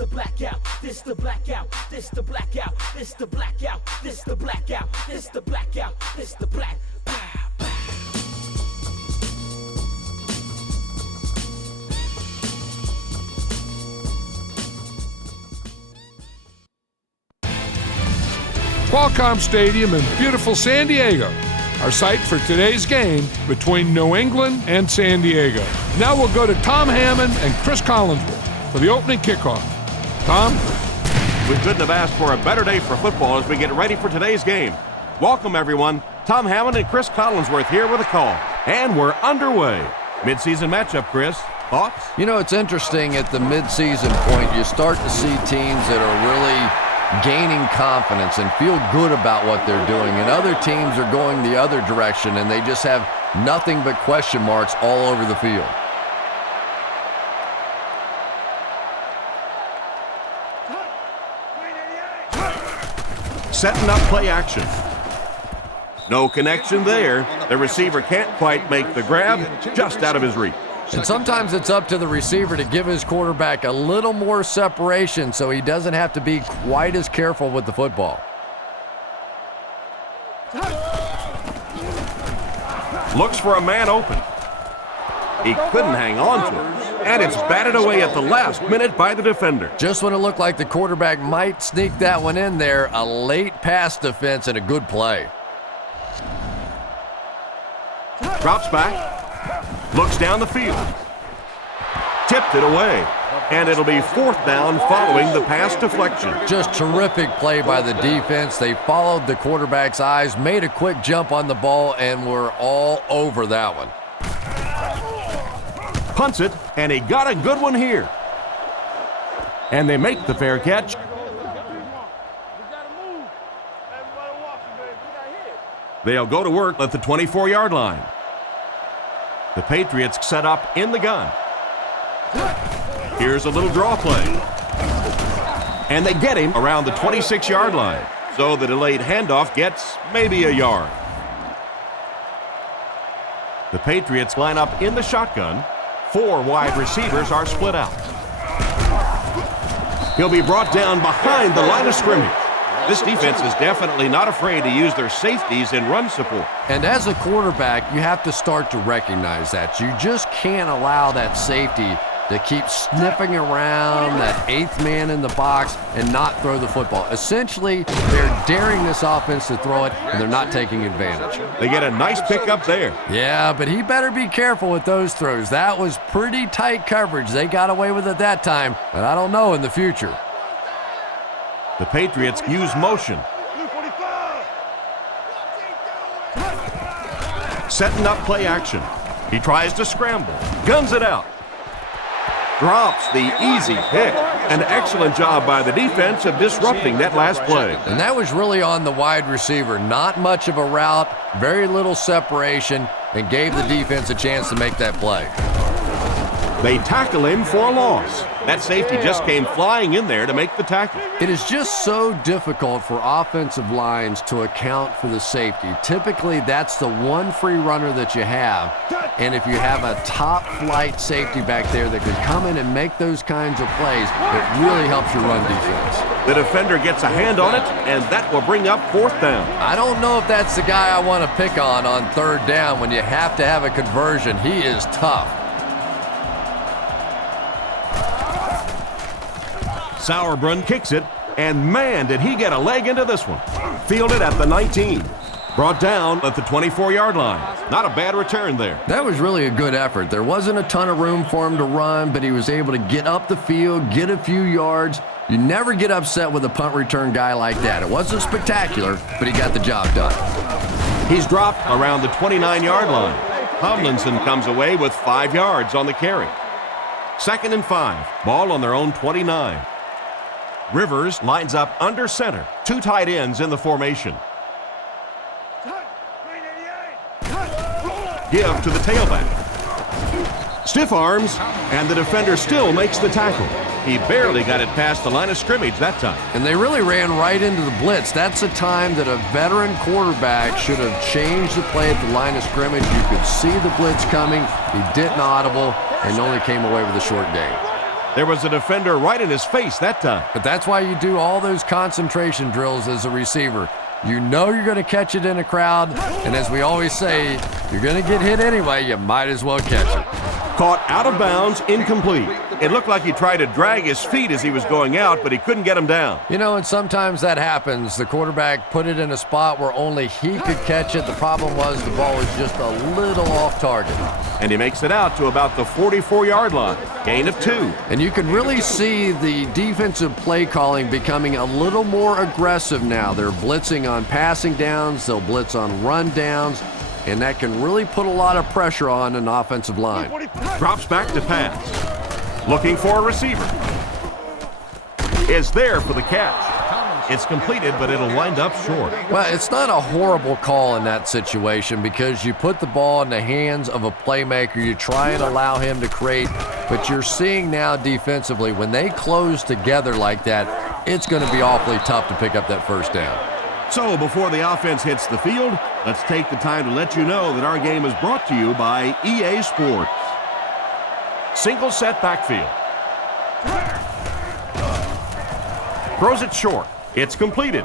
the blackout, this the blackout, this the blackout, this the blackout, this the blackout, this the blackout, this the black. Qualcomm Stadium in beautiful San Diego, our site for today's game between New England and San Diego. Now we'll go to Tom Hammond and Chris Collinsworth for the opening kickoff. Tom? We couldn't have asked for a better day for football as we get ready for today's game. Welcome, everyone. Tom Hammond and Chris Collinsworth here with a call. And we're underway. Midseason matchup, Chris. Thoughts? You know, it's interesting at the midseason point, you start to see teams that are really gaining confidence and feel good about what they're doing, and other teams are going the other direction and they just have nothing but question marks all over the field. Setting up play action. No connection there. The receiver can't quite make the grab, just out of his reach. And sometimes it's up to the receiver to give his quarterback a little more separation so he doesn't have to be quite as careful with the football. Looks for a man open. He couldn't hang on to it. And it's batted away at the last minute by the defender. Just when it looked like the quarterback might sneak that one in there, a late pass defense and a good play. Drops back. Looks down the field. Tipped it away. And it'll be fourth down following the pass deflection. Just terrific play by the defense. They followed the quarterback's eyes, made a quick jump on the ball, and were all over that one. Punts it, and he got a good one here. And they make the fair catch. They'll go to work at the 24-yard line. The Patriots set up in the gun. Here's a little draw play. And they get him around the 26-yard line. So the delayed handoff gets maybe a yard. The Patriots line up in the shotgun. 4 wide receivers are split out. He'll be brought down behind the line of scrimmage. This defense is definitely not afraid to use their safeties in run support. And as a quarterback, you have to start to recognize that. You just can't allow that safety to keep sniffing around that 8th man in the box and not throw the football. Essentially, they're daring this offense to throw it, and they're not taking advantage. They get a nice pickup there. Yeah, but he better be careful with those throws. That was pretty tight coverage. They got away with it that time, but I don't know in the future. The Patriots use motion. Setting up play action. He tries to scramble. Guns it out. Drops the easy pick. An excellent job by the defense of disrupting that last play. And that was really on the wide receiver. Not much of a route, very little separation, and gave the defense a chance to make that play. They tackle him for a loss. That safety just came flying in there to make the tackle. It is just so difficult for offensive lines to account for the safety. Typically, that's the one free runner that you have. And if you have a top-flight safety back there that could come in and make those kinds of plays, it really helps your run defense. The defender gets a hand on it, and that will bring up fourth down. I don't know if that's the guy I want to pick on third down when you have to have a conversion. He is tough. Sauerbrunn kicks it, and man, did he get a leg into this one. Fielded at the 19. Brought down at the 24-yard line. Not a bad return there. That was really a good effort. There wasn't a ton of room for him to run, but he was able to get up the field, get a few yards. You never get upset with a punt return guy like that. It wasn't spectacular, but he got the job done. He's dropped around the 29-yard line. Tomlinson comes away with 5 yards on the carry. 2nd and 5. Ball on their own 29. Rivers lines up under center. 2 tight ends in the formation. Give to the tailback. Stiff arms, and the defender still makes the tackle. He barely got it past the line of scrimmage that time. And they really ran right into the blitz. That's a time that a veteran quarterback should have changed the play at the line of scrimmage. You could see the blitz coming. He didn't audible and only came away with a short gain. There was a defender right in his face that time. But that's why you do all those concentration drills as a receiver. You know you're going to catch it in a crowd, and as we always say, you're going to get hit anyway, you might as well catch it. Caught out of bounds, incomplete. It looked like he tried to drag his feet as he was going out, but he couldn't get him down. You know, and sometimes that happens. The quarterback put it in a spot where only he could catch it. The problem was the ball was just a little off target. And he makes it out to about the 44-yard line. Gain of 2. And you can really see the defensive play calling becoming a little more aggressive now. They're blitzing on passing downs, they'll blitz on run downs, and that can really put a lot of pressure on an offensive line. Drops back to pass. Looking for a receiver. Is there for the catch. It's completed, but it'll wind up short. Well, it's not a horrible call in that situation because you put the ball in the hands of a playmaker. You try and allow him to create, but you're seeing now defensively, when they close together like that, it's going to be awfully tough to pick up that first down. So before the offense hits the field, let's take the time to let you know that our game is brought to you by EA Sports. Single set backfield. Throws it short. It's completed.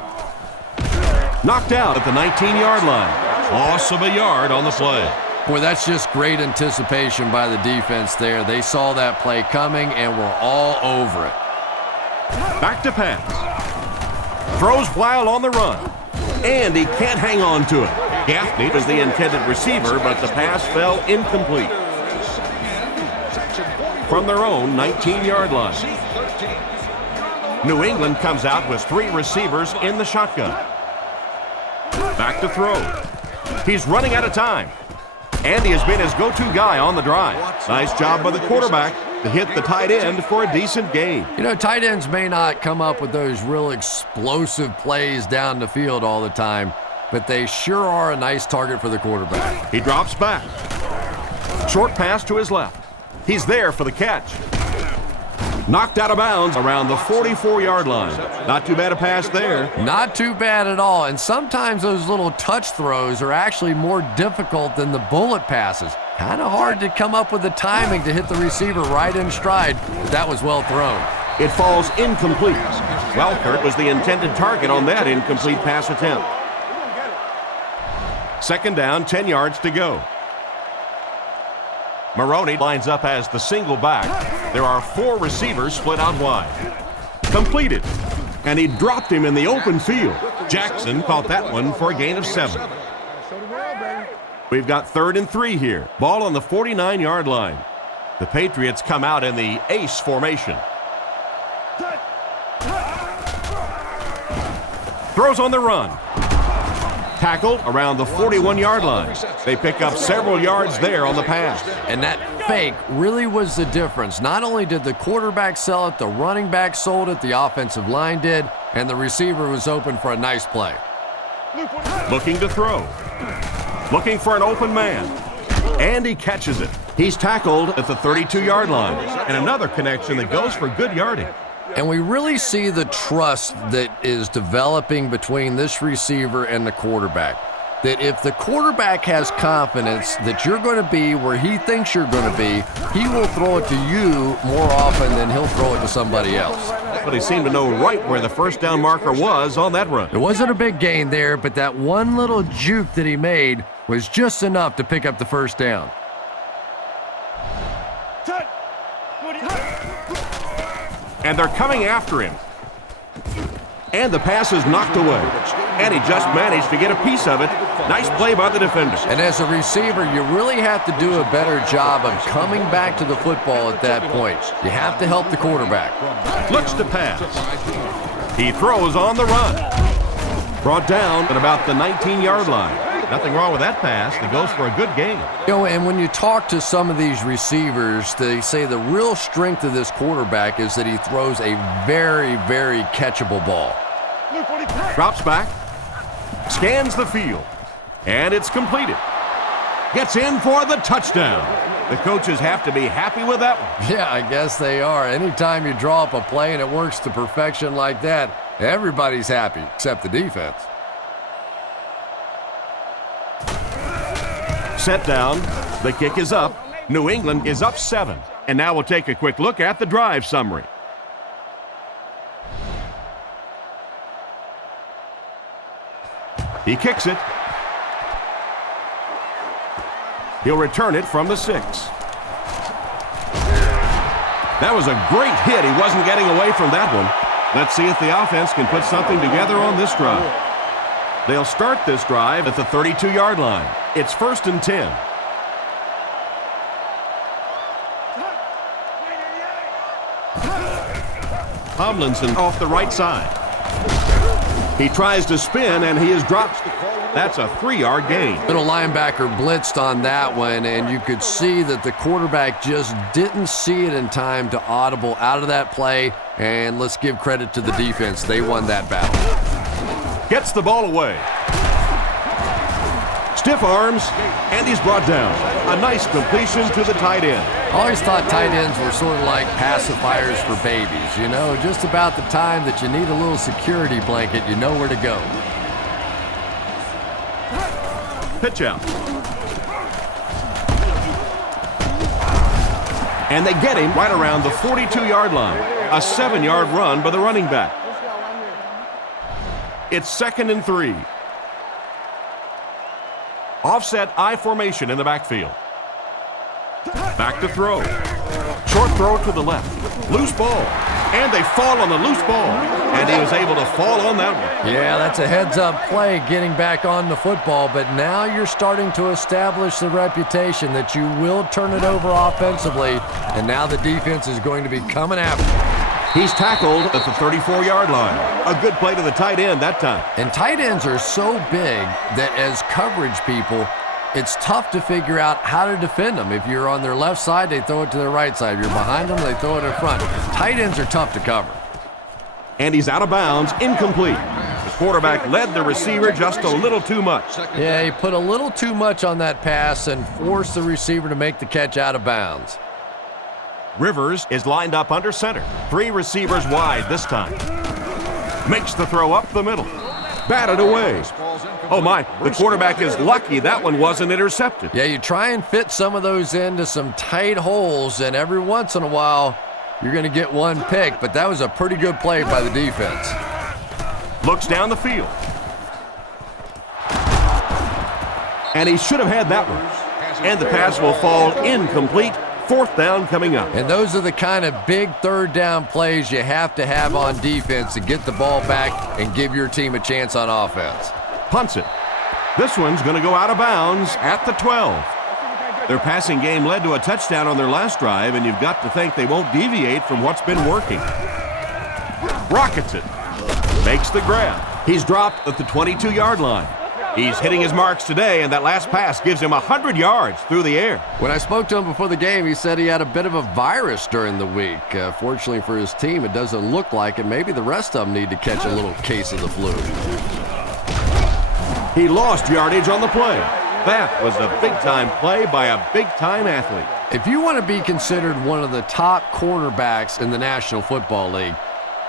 Knocked out at the 19-yard line. Loss of a yard on the play. Boy, that's just great anticipation by the defense there. They saw that play coming and were all over it. Back to pass. Throws while on the run. And he can't hang on to it. Gaffney was the intended receiver, but the pass fell incomplete. From their own 19-yard line. New England comes out with 3 receivers in the shotgun. Back to throw. He's running out of time. And he has been his go-to guy on the drive. Nice job by the quarterback to hit the tight end for a decent gain. You know, tight ends may not come up with those real explosive plays down the field all the time, but they sure are a nice target for the quarterback. He drops back. Short pass to his left. He's there for the catch. Knocked out of bounds around the 44-yard line. Not too bad a pass there. Not too bad at all. And sometimes those little touch throws are actually more difficult than the bullet passes. Kind of hard to come up with the timing to hit the receiver right in stride, but that was well thrown. It falls incomplete. Welkert was the intended target on that incomplete pass attempt. Second down, 10 yards to go. Maroney lines up as the single back. There are 4 receivers split out wide. Completed. And he dropped him in the open field. Jackson caught that one for a gain of 7. We've got 3rd and 3 here. Ball on the 49-yard line. The Patriots come out in the ace formation. Throws on the run. Tackled around the 41-yard line. They pick up several yards there on the pass. And that fake really was the difference. Not only did the quarterback sell it, the running back sold it, the offensive line did, and the receiver was open for a nice play. Looking to throw. Looking for an open man. And he catches it. He's tackled at the 32-yard line. And another connection that goes for good yardage. And we really see the trust that is developing between this receiver and the quarterback. That if the quarterback has confidence that you're going to be where he thinks you're going to be, he will throw it to you more often than he'll throw it to somebody else. But he seemed to know right where the first down marker was on that run. It wasn't a big gain there, but that one little juke that he made was just enough to pick up the first down. And they're coming after him. And the pass is knocked away. And he just managed to get a piece of it. Nice play by the defender. And as a receiver, you really have to do a better job of coming back to the football at that point. You have to help the quarterback. Looks to pass. He throws on the run. Brought down at about the 19-yard line. Nothing wrong with that pass. It goes for a good gain. You know, and when you talk to some of these receivers, they say the real strength of this quarterback is that he throws a very, very catchable ball. Drops back. Scans the field. And it's completed. Gets in for the touchdown. The coaches have to be happy with that one. Yeah, I guess they are. Anytime you draw up a play and it works to perfection like that, everybody's happy except the defense. Set down. The kick is up. New England is up 7. And now we'll take a quick look at the drive summary. He kicks it. He'll return it from the 6. That was a great hit. He wasn't getting away from that one. Let's see if the offense can put something together on this drive. They'll start this drive at the 32-yard line. It's 1st and 10. Tomlinson off the right side. He tries to spin, and he is dropped. That's a 3-yard gain. Little linebacker blitzed on that one, and you could see that the quarterback just didn't see it in time to audible out of that play. And let's give credit to the defense. They won that battle. Gets the ball away. Stiff arms, and he's brought down. A nice completion to the tight end. I always thought tight ends were sort of like pacifiers for babies. You know, just about the time that you need a little security blanket, you know where to go. Pitch out. And they get him right around the 42-yard line. A 7-yard run by the running back. It's 2nd and 3. Offset I formation in the backfield. Back to throw. Short throw to the left. Loose ball. And they fall on the loose ball. And he was able to fall on that one. Yeah, that's a heads-up play getting back on the football, but now you're starting to establish the reputation that you will turn it over offensively, and now the defense is going to be coming after you. He's tackled at the 34-yard line. A good play to the tight end that time. And tight ends are so big that as coverage people, it's tough to figure out how to defend them. If you're on their left side, they throw it to their right side. If you're behind them, they throw it in front. Tight ends are tough to cover. And he's out of bounds, incomplete. The quarterback led the receiver just a little too much. Yeah, he put a little too much on that pass and forced the receiver to make the catch out of bounds. Rivers is lined up under center. 3 receivers wide this time. Makes the throw up the middle. Batted away. Oh my, the quarterback is lucky that one wasn't intercepted. Yeah, you try and fit some of those into some tight holes, and every once in a while, you're going to get one pick, but that was a pretty good play by the defense. Looks down the field. And he should have had that one. And the pass will fall incomplete. 4th down coming up. And those are the kind of big 3rd down plays you have to have on defense to get the ball back and give your team a chance on offense. Punts it. This one's going to go out of bounds at the 12. Their passing game led to a touchdown on their last drive, and you've got to think they won't deviate from what's been working. Rockets it. Makes the grab. He's dropped at the 22-yard line. He's hitting his marks today, and that last pass gives him 100 yards through the air. When I spoke to him before the game, he said he had a bit of a virus during the week. Fortunately for his team, it doesn't look like it. Maybe the rest of them need to catch a little case of the flu. He lost yardage on the play. That was a big-time play by a big-time athlete. If you want to be considered one of the top cornerbacks in the National Football League,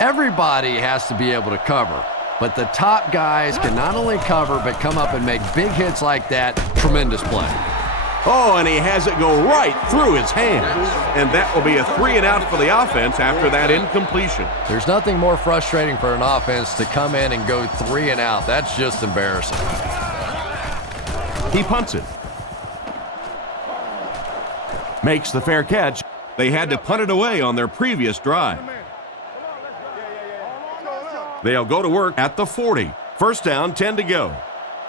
everybody has to be able to cover. But the top guys can not only cover, but come up and make big hits like that. Tremendous play. Oh, and he has it go right through his hands. And that will be a 3-and-out for the offense after that incompletion. There's nothing more frustrating for an offense to come in and go 3-and-out. That's just embarrassing. He punts it. Makes the fair catch. They had to punt it away on their previous drive. They'll go to work at the 40. 1st down, 10 to go.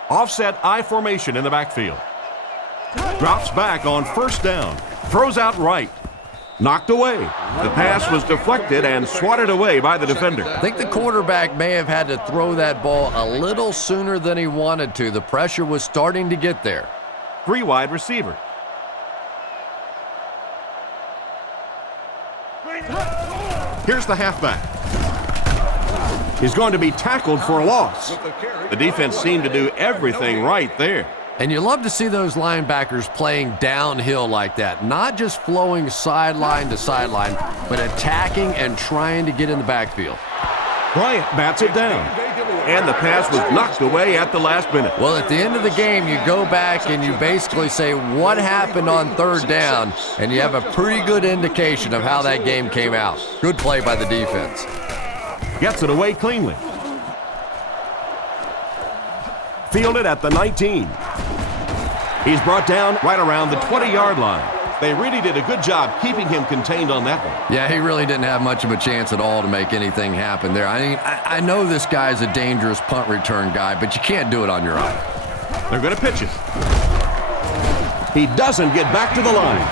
Offset I formation in the backfield. Drops back on 1st down. Throws out right. Knocked away. The pass was deflected and swatted away by the defender. I think the quarterback may have had to throw that ball a little sooner than he wanted to. The pressure was starting to get there. 3 wide receivers. Here's the halfback. He's going to be tackled for a loss. The defense seemed to do everything right there. And you love to see those linebackers playing downhill like that, not just flowing sideline to sideline, but attacking and trying to get in the backfield. Bryant bats it down. And the pass was knocked away at the last minute. Well, at the end of the game, you go back and you basically say what happened on third down, and you have a pretty good indication of how that game came out. Good play by the defense. Gets it away cleanly. Fielded at the 19. He's brought down right around the 20-yard line. They really did a good job keeping him contained on that one. Yeah, he really didn't have much of a chance at all to make anything happen there. I mean, I know this guy's a dangerous punt return guy, but you can't do it on your own. They're going to pitch it. He doesn't get back to the line.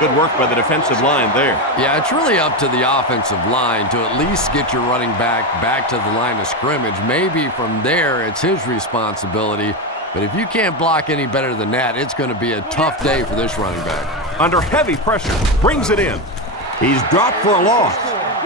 Good work by the defensive line there. Yeah, it's really up to the offensive line to at least get your running back to the line of scrimmage. Maybe from there it's his responsibility. But if you can't block any better than that, it's going to be a tough day for this running back. Under heavy pressure, brings it in. He's dropped for a loss.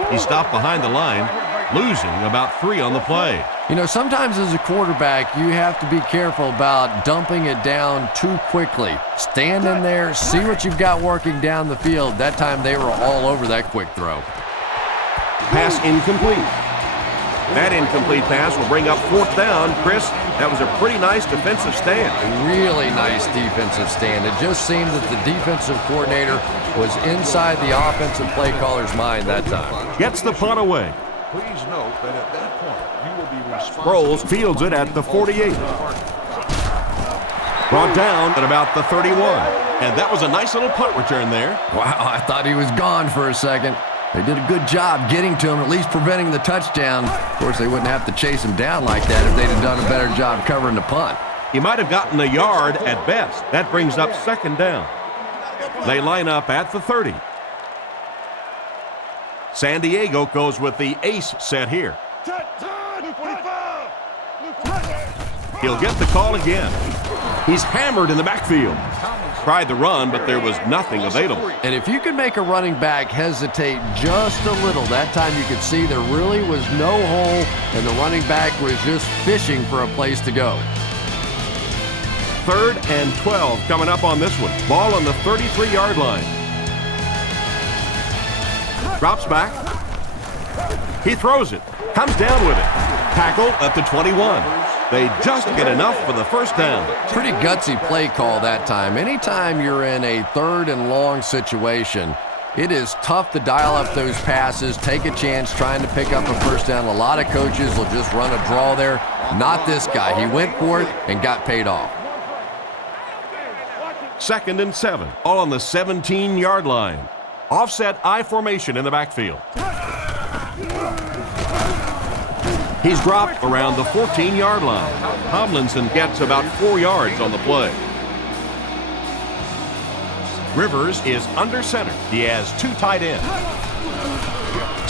He stopped behind the line, losing about 3 on the play. You know, sometimes as a quarterback, you have to be careful about dumping it down too quickly. Stand in there, see what you've got working down the field. That time they were all over that quick throw. Pass incomplete. That incomplete pass will bring up 4th down. Chris, that was a pretty nice defensive stand. Really nice defensive stand. It just seemed that the defensive coordinator was inside the offensive play caller's mind that time. Gets the punt away. Please note that at that point, you will be responsible. Sproles fields it at the 48. Brought down at about the 31. And that was a nice little punt return there. Wow, I thought he was gone for a second. They did a good job getting to him, at least preventing the touchdown. Of course, they wouldn't have to chase him down like that if they'd have done a better job covering the punt. He might have gotten a yard at best. That brings up 2nd down. They line up at the 30. San Diego goes with the ace set here. He'll get the call again. He's hammered in the backfield. Tried the run, but there was nothing available. And if you can make a running back hesitate just a little, that time you could see there really was no hole, and the running back was just fishing for a place to go. 3rd and 12 coming up on this one. Ball on the 33-yard line. Drops back. He throws it. Comes down with it. Tackle at the 21. They just get enough for the 1st down. Pretty gutsy play call that time. Anytime you're in a 3rd and long situation, it is tough to dial up those passes, take a chance trying to pick up a 1st down. A lot of coaches will just run a draw there. Not this guy. He went for it and got paid off. 2nd and 7, all on the 17-yard line. Offset I formation in the backfield. He's dropped around the 14-yard line. Tomlinson gets about 4 yards on the play. Rivers is under center. He has 2 tight ends.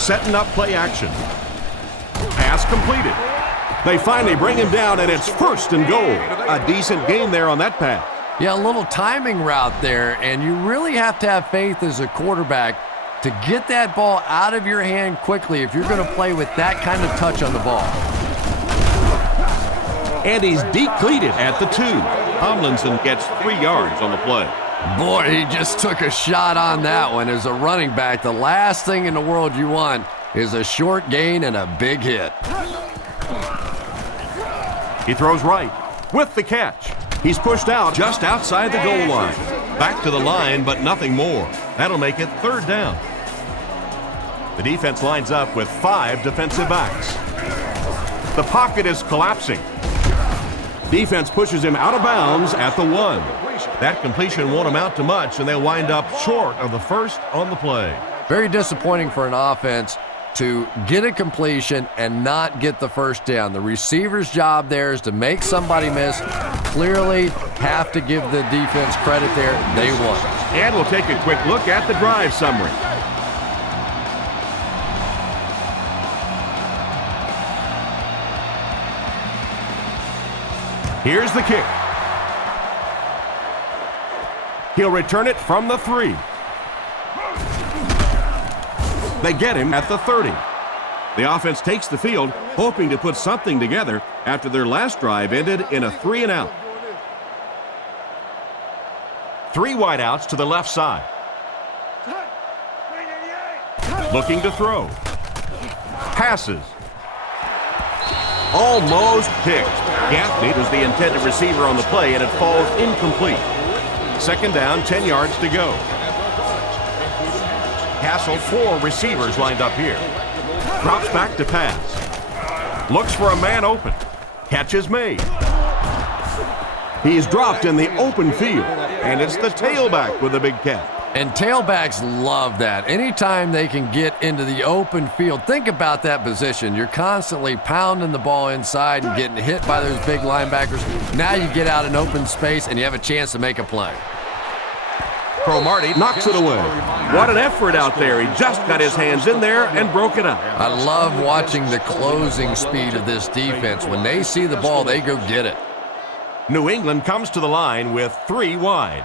Setting up play action. Pass completed. They finally bring him down, and it's 1st and goal. A decent gain there on that pass. Yeah, a little timing route there, and you really have to have faith as a quarterback to get that ball out of your hand quickly if you're going to play with that kind of touch on the ball. And he's depleted at the 2. Tomlinson gets 3 yards on the play. Boy, he just took a shot on that one. As a running back, the last thing in the world you want is a short gain and a big hit. He throws right with the catch. He's pushed out just outside the goal line. Back to the line, but nothing more. That'll make it 3rd down. The defense lines up with 5 defensive backs. The pocket is collapsing. Defense pushes him out of bounds at the 1. That completion won't amount to much, and they'll wind up short of the 1st on the play. Very disappointing for an offense to get a completion and not get the 1st down. The receiver's job there is to make somebody miss. Clearly have to give the defense credit there. They won. And we'll take a quick look at the drive summary. Here's the kick. He'll return it from the 3. They get him at the 30. The offense takes the field, hoping to put something together after their last drive ended in a 3-and-out. 3 wideouts to the left side. Looking to throw. Passes. Almost picked. Gaffney was the intended receiver on the play, and it falls incomplete. Second down, 10 yards to go. Castle, 4 receivers lined up here. Drops back to pass. Looks for a man open. Catch is made. He's dropped in the open field, and it's the tailback with a big catch. And tailbacks love that. Anytime they can get into the open field, think about that position. You're constantly pounding the ball inside and getting hit by those big linebackers. Now you get out in open space and you have a chance to make a play. Marty knocks it away. What an effort out there. He just got his hands in there and broke it up. I love watching the closing speed of this defense. When they see the ball, they go get it. New England comes to the line with 3 wide.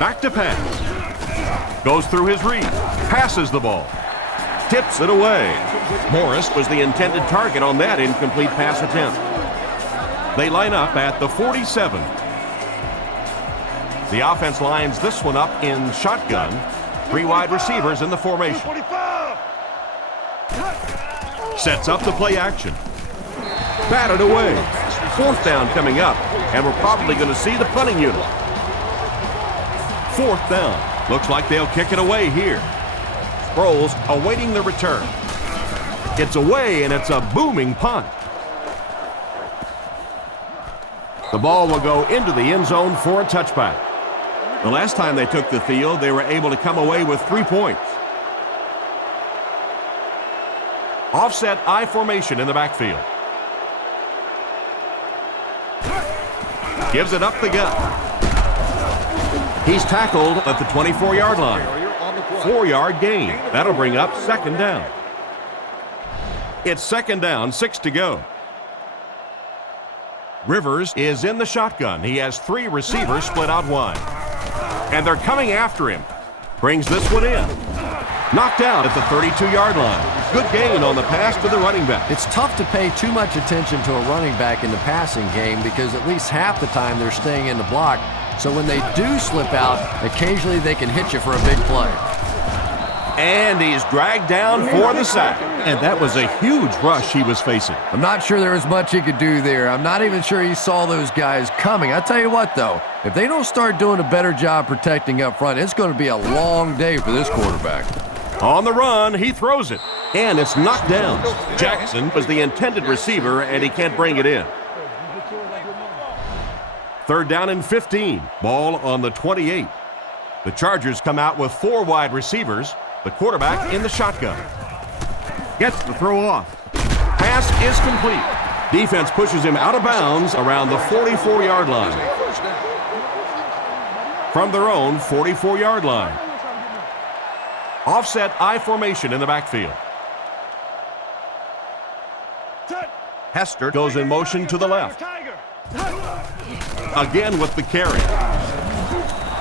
Back to pass. Goes through his read. Passes the ball. Tips it away. Morris was the intended target on that incomplete pass attempt. They line up at the 47. The offense lines this one up in shotgun. 3 wide receivers in the formation. Sets up the play action. Batted away. 4th down coming up, and we're probably going to see the punting unit. 4th down. Looks like they'll kick it away here. Sproles awaiting the return. It's away, and it's a booming punt. The ball will go into the end zone for a touchback. The last time they took the field, they were able to come away with 3 points. Offset I formation in the backfield. Gives it up the gut. He's tackled at the 24-yard line. 4-yard gain. That'll bring up 2nd down. It's 2nd down, 6 to go. Rivers is in the shotgun. He has 3 receivers split out wide. And they're coming after him. Brings this one in. Knocked out at the 32-yard line. Good gain on the pass to the running back. It's tough to pay too much attention to a running back in the passing game because at least half the time they're staying in the block. So when they do slip out, occasionally they can hit you for a big play. And he's dragged down for the sack. And that was a huge rush he was facing. I'm not sure there was much he could do there. I'm not even sure he saw those guys coming. I tell you what, though, if they don't start doing a better job protecting up front, it's going to be a long day for this quarterback. On the run, he throws it. And it's knocked down. Jackson was the intended receiver, and he can't bring it in. 3rd down and 15. Ball on the 28. The Chargers come out with 4 wide receivers. The quarterback in the shotgun. Gets the throw off. Pass is complete. Defense pushes him out of bounds around the 44-yard line. From their own 44-yard line. Offset I formation in the backfield. Hester goes in motion to the left. Again with the carry.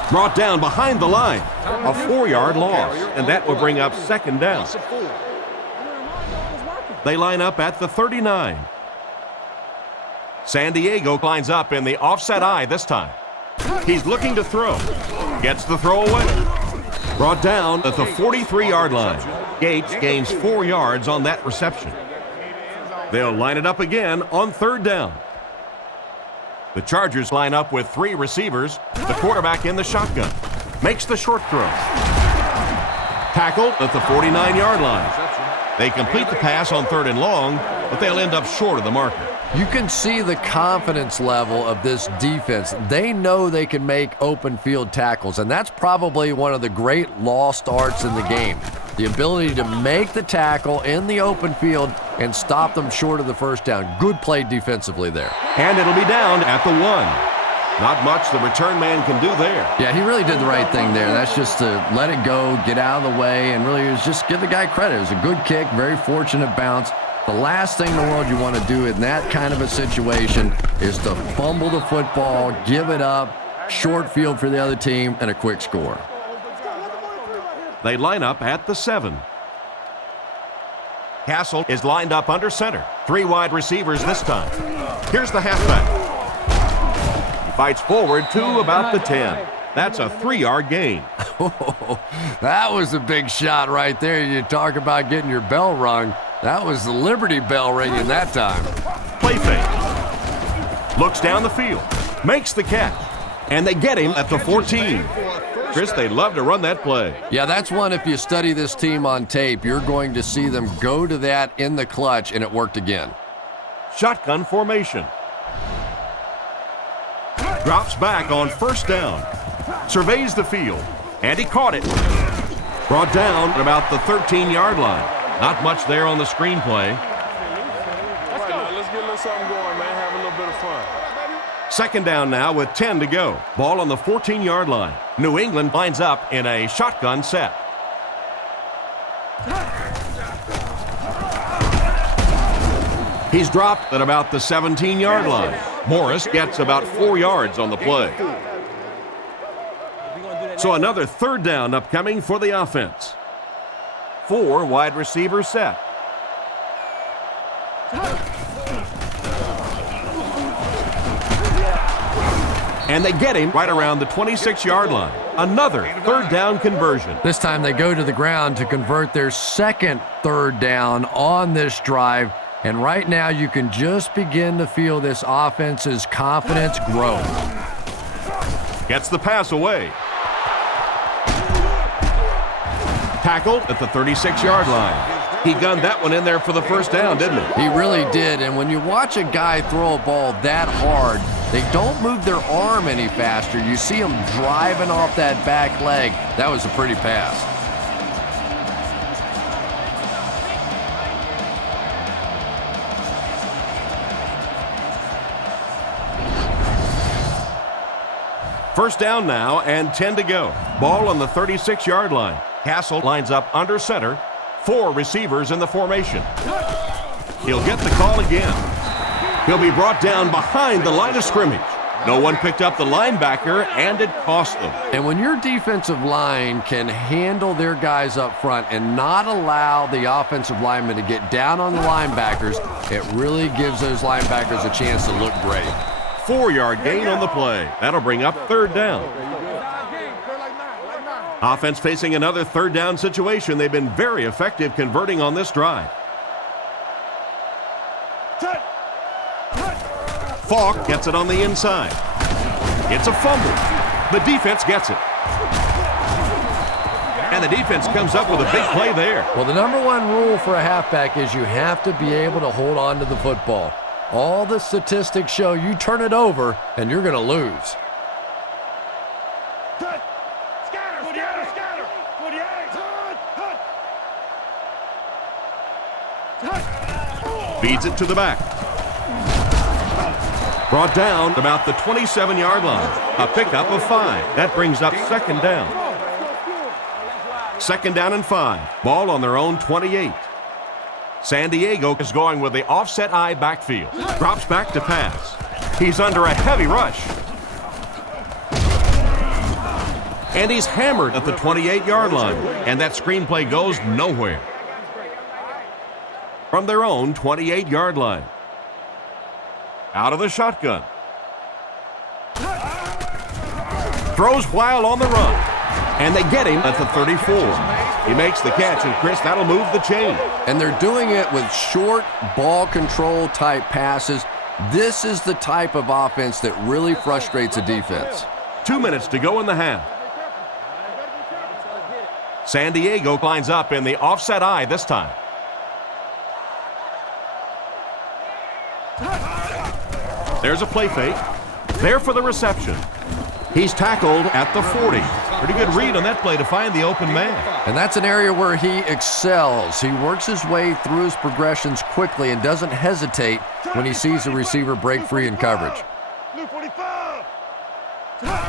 Brought down behind the line. A 4-yard loss, and that will bring up 2nd down. They line up at the 39. San Diego lines up in the offset I this time. He's looking to throw. Gets the throw away. Brought down at the 43-yard line. Gates gains 4 yards on that reception. They'll line it up again on 3rd down. The Chargers line up with 3 receivers. The quarterback in the shotgun. Makes the short throw. Tackled at the 49-yard line. They complete the pass on 3rd and long, but they'll end up short of the marker. You can see the confidence level of this defense. They know they can make open field tackles, and that's probably one of the great lost arts in the game. The ability to make the tackle in the open field and stop them short of the 1st down. Good play defensively there. And it'll be down at the 1. Not much the return man can do there. Yeah, he really did the right thing there. That's just to let it go, get out of the way, and really just give the guy credit. It was a good kick, very fortunate bounce. The last thing in the world you want to do in that kind of a situation is to fumble the football, give it up, short field for the other team, and a quick score. They line up at the 7. Castle is lined up under center. 3 wide receivers this time. Here's the halfback. He fights forward to about the 10. That's a 3-yard gain. That was a big shot right there. You talk about getting your bell rung. That was the Liberty Bell ringing that time. Play fake. Looks down the field. Makes the catch. And they get him at the 14. Chris, they love to run that play. Yeah, that's one, if you study this team on tape, you're going to see them go to that in the clutch, and it worked again. Shotgun formation. Drops back on first down. Surveys the field. And he caught it. Brought down at about the 13-yard line. Not much there on the screenplay. Let's go. Let's get a little something going, man. Have a little bit of fun. Second down now with 10 to go. Ball on the 14-yard line. New England lines up in a shotgun set. He's dropped at about the 17-yard line. Morris gets about 4 yards on the play. So another third down upcoming for the offense. 4 wide receiver set. And they get him right around the 26-yard line. Another third down conversion. This time they go to the ground to convert their second third down on this drive. And right now you can just begin to feel this offense's confidence grow. Gets the pass away. Tackled at the 36-yard line. He gunned that one in there for the first down, didn't he? He really did. And when you watch a guy throw a ball that hard, they don't move their arm any faster. You see him driving off that back leg. That was a pretty pass. First down now and 10 to go. Ball on the 36-yard line. Castle lines up under center. 4 receivers in the formation. He'll get the call again. He'll be brought down behind the line of scrimmage. No one picked up the linebacker, and it cost them. And when your defensive line can handle their guys up front and not allow the offensive linemen to get down on the linebackers, it really gives those linebackers a chance to look great. 4-yard gain on the play. That'll bring up third down. Offense facing another third down situation. They've been very effective converting on this drive. Falk gets it on the inside. It's a fumble. The defense gets it. And the defense comes up with a big play there. Well, the number one rule for a halfback is you have to be able to hold on to the football. All the statistics show you turn it over and you're going to lose. Feeds it to the back. Brought down about the 27-yard line. A pickup of 5. That brings up second down. Second down and 5. Ball on their own 28. San Diego is going with the offset eye backfield. Drops back to pass. He's under a heavy rush. And he's hammered at the 28-yard line. And that screenplay goes nowhere. From their own 28-yard line. Out of the shotgun. Throws while on the run. And they get him at the 34. He makes the catch, and Chris, that'll move the chain. And they're doing it with short ball control type passes. This is the type of offense that really frustrates a defense. 2 minutes to go in the half. San Diego lines up in the offset eye this time. There's a play fake. There for the reception. He's tackled at the 40. Pretty good read on that play to find the open man. And that's an area where he excels. He works his way through his progressions quickly and doesn't hesitate when he sees a receiver break free in coverage.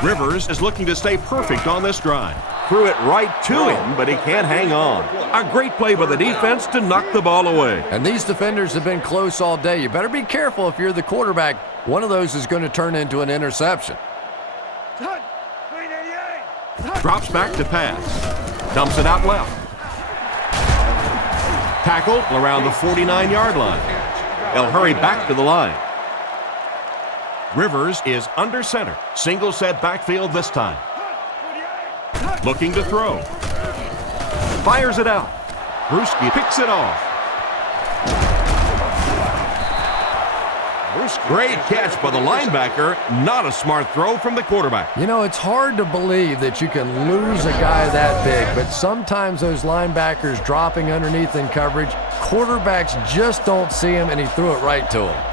Rivers is looking to stay perfect on this drive. Threw it right to him, but he can't hang on. A great play by the defense to knock the ball away. And these defenders have been close all day. You better be careful if you're the quarterback. One of those is going to turn into an interception. Drops back to pass. Dumps it out left. Tackled around the 49-yard line. They'll hurry back to the line. Rivers is under center. Single set backfield this time. Looking to throw. Fires it out. Brewski picks it off. Great catch by the linebacker. Not a smart throw from the quarterback. You know, it's hard to believe that you can lose a guy that big, but sometimes those linebackers dropping underneath in coverage, quarterbacks just don't see him, and he threw it right to him.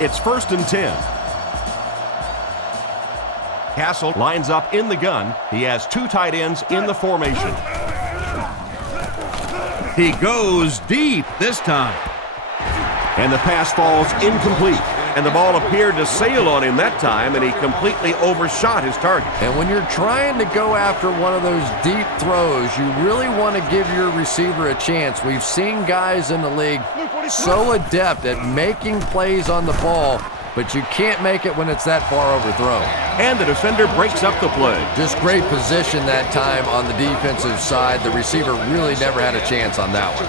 It's 1st and 10. Castle lines up in the gun. He has 2 tight ends in the formation. He goes deep this time. And the pass falls incomplete. And the ball appeared to sail on him that time, and he completely overshot his target. And when you're trying to go after one of those deep throws, you really want to give your receiver a chance. We've seen guys in the league so adept at making plays on the ball, but you can't make it when it's that far overthrown. And the defender breaks up the play. Just great position that time on the defensive side. The receiver really never had a chance on that one.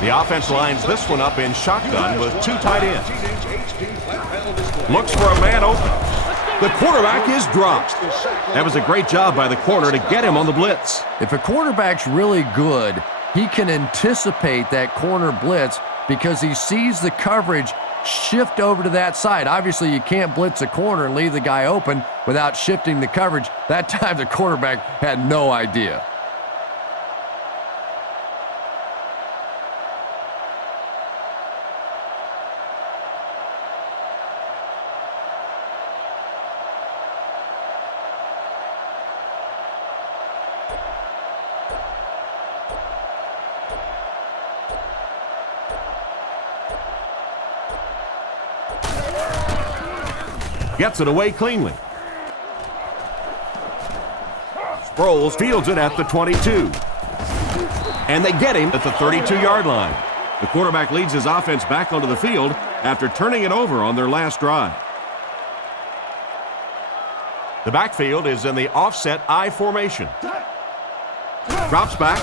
The offense lines this one up in shotgun with 2 tight ends. Looks for a man open. The quarterback is dropped. That was a great job by the corner to get him on the blitz. If a quarterback's really good, he can anticipate that corner blitz because he sees the coverage shift over to that side. Obviously, you can't blitz a corner and leave the guy open without shifting the coverage. That time, the quarterback had no idea. Gets it away cleanly. Sproles fields it at the 22. And they get him at the 32-yard line. The quarterback leads his offense back onto the field after turning it over on their last drive. The backfield is in the offset I formation. Drops back.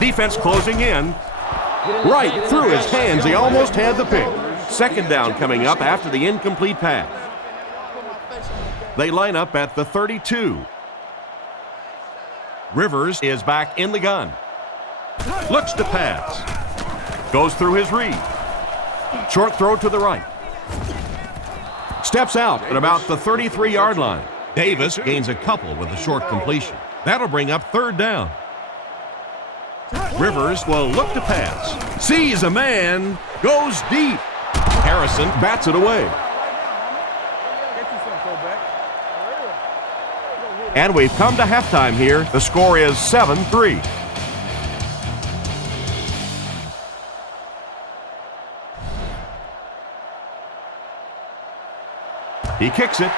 Defense closing in. Right through his hands. He almost had the pick. 2nd down coming up after the incomplete pass. They line up at the 32. Rivers is back in the gun. Looks to pass. Goes through his read. Short throw to the right. Steps out at about the 33-yard line. Davis gains a couple with a short completion. That'll bring up 3rd down. Rivers will look to pass. Sees a man. Goes deep. Harrison bats it away. And we've come to halftime here. The score is 7-3. He kicks it.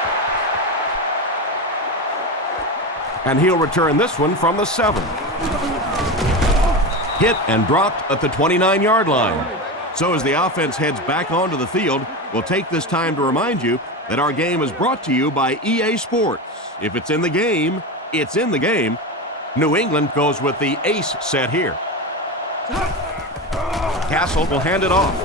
And he'll return this one from the 7. Hit and dropped at the 29-yard line. So as the offense heads back onto the field, we'll take this time to remind you that our game is brought to you by EA Sports. If it's in the game, it's in the game. New England goes with the ace set here. Castle will hand it off.